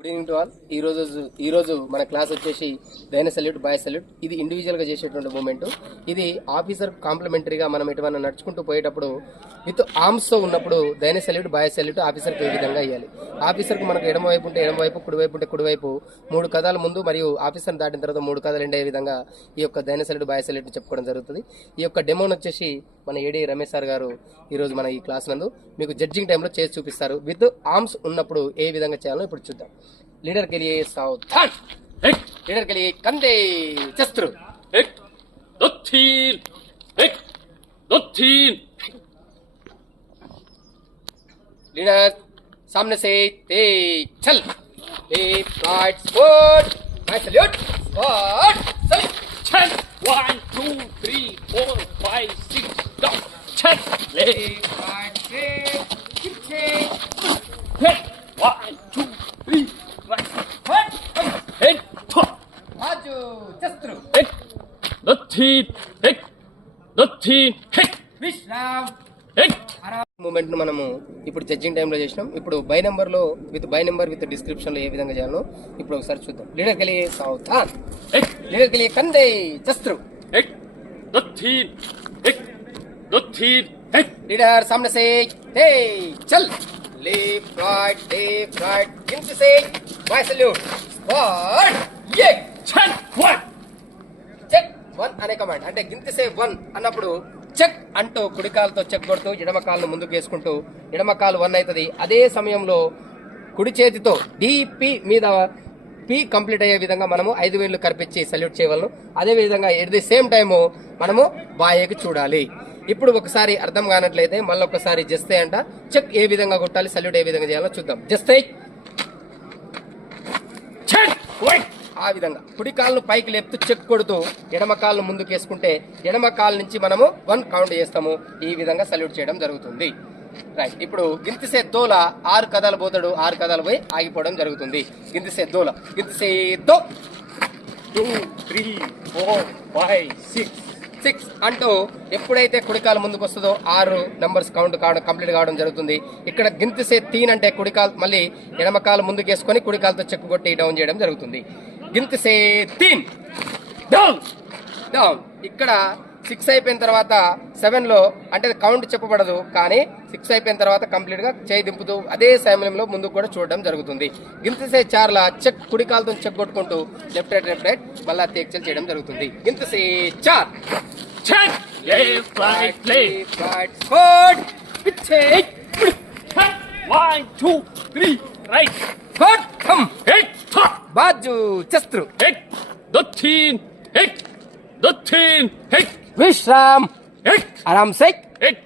Good evening to all. ఈ రోజు మన క్లాస్ వచ్చేసి దైన సల్యూట్, బాయ్ సల్యూట్. ఇది ఇండివిజువల్ గా చేసేటువంటి మూమెంట్. ఇది ఆఫీసర్ కాంప్లిమెంటరీగా మనం ఎటువైనా నడుచుకుంటూ పోయేటప్పుడు విత్ ఆర్మ్స్ తో ఉన్నప్పుడు దైన సల్యూట్, బాయ్ సల్యూట్ ఆఫీసర్కి ఏ విధంగా ఇవ్వాలి. ఆఫీసర్కు మనకు ఎడమ వైపు ఉంటే ఎడమ వైపు, కుడివైపు ఉంటే కుడివైపు 3 కదాల ముందు మరియు ఆఫీసర్ దాటిన తర్వాత 3 కదాలు ఎండే విధంగా ఈ యొక్క దైన సల్యూట్, బాయ్ సల్యూట్ చెప్పుకోవడం జరుగుతుంది. ఈ యొక్క డెమోన్ వచ్చేసి మన ఏడీ రమేష్ సార్ గారు ఈరోజు మన ఈ క్లాస్ నందు మీకు జడ్జింగ్ టైంలో చేసి చూపిస్తారు. విత్ ఆర్మ్స్ ఉన్నప్పుడు ఏ విధంగా చేయాలో ఇప్పుడు చూద్దాం. लीडर के लिए सावधान, लीडर के लिए कंधे शस्त्र, एक दो तीन लीडर सामने से तेज चल, left right squad, nice salute, squad salute, चल 1 2 3 4 5 6 down, चल लेफ्ट राइट स्ट्रेट, पीछे 1 2 3 एक बाजू शस्त्र, एक दो तीन विश्राम एक మూమెంట్ ను మనము ఇప్పుడు జడ్జింగ్ టైంలో చేసినాం. ఇప్పుడు బై నెంబర్ లో బై నెంబర్ విత్ డిస్క్రిప్షన్ లో ఏ విధంగా చేయాలో ఇప్పుడు ఒకసారి చూద్దాం. లీడర్ के लिए सावधान, लीडर के लिए कंधे शस्त्र, एक दो तीन लीडर सामने से तेज चल, लेफ्ट राइट गिनती से बाय सल्यूट, स्क्वाड ये चल 1 చెక్ 1 అనే కమాండ్ అంటే గింతి సే 1 అన్నప్పుడు చెక్ అంటూ కుడి కాలుతో చెక్ కొడుతూ ఎడమ కాలును ముందుకు వేసుకుంటూ ఎడమ కాలు 1 అవుతుంది. అదే సమయంలో కుడి చేతితో డిపి మీద పి కంప్లీట్ అయ్యే విధంగా మనము 5 వేళ్లు కనిపించి సల్యూట్ చేయవలను. అదే విధంగా ఎట్ ది సేమ్ టైము మనము బాయ్కి చూడాలి. ఇప్పుడు ఒకసారి అర్థం కానట్లయితే మళ్ళీ ఒకసారి జస్తే అంట చెక్ ఏ విధంగా కొట్టాలి, సల్యూట్ ఏ విధంగా చేయాలో చూద్దాం. జస్తే ఆ విధంగా కుడి కాళ్ళను పైకి లేపుతూ చెక్ కొడుతూ ఎడమ కాళ్ళను ముందుకు వేసుకుంటే ఎడమ కాళ్ళ నుంచి మనము 1 కౌంట్ చేస్తాము. ఈ విధంగా సల్యూట్ చేయడం జరుగుతుంది. రైట్. ఇప్పుడు గింతిసే దోల 6 కదాలు పోతాడు, 6 కదాలు పోయి ఆగిపోవడం జరుగుతుంది. గింతిసే దోల, గింతిసే దో 2 3 4 5 6 అంటూ ఎప్పుడైతే కుడికాలు ముందుకు వస్తుందో 6 నంబర్స్ కౌంట్ కావడం కంప్లీట్ కావడం జరుగుతుంది. ఇక్కడ గింతిసే 3 అంటే కుడికాలు మళ్ళీ ఎడమ కాలు ముందుకు వేసుకొని కుడికాలతో చెక్ కొట్టి డౌన్ చేయడం జరుగుతుంది. గింతిసే 3 డౌన్ డౌన్. ఇక్కడ 6 అయిపోయిన తర్వాత 7 లో అంటే కౌంట్ చెప్పబడదు, కానీ 6 అయిపోయిన తర్వాత కంప్లీట్ గా చేయి దింపుతూ అదే సమయంలో ముందుకు కూడా చూడడం జరుగుతుంది. గింతిసే 4 లా చెక్ కుడి కాలుతో చెక్ కొట్టుకుంటూ లెఫ్ట్ రైట్ మళ్ళా తేక్చల్ చేయడం జరుగుతుంది. గింతిసే 4 चल लेफ्ट राइट प्ले स्क्वाड पीछे 1 2 3 राइट स्क्वाड कम एक बाजू शस्त्र, एक दो तीन विश्राम एक आराम से एक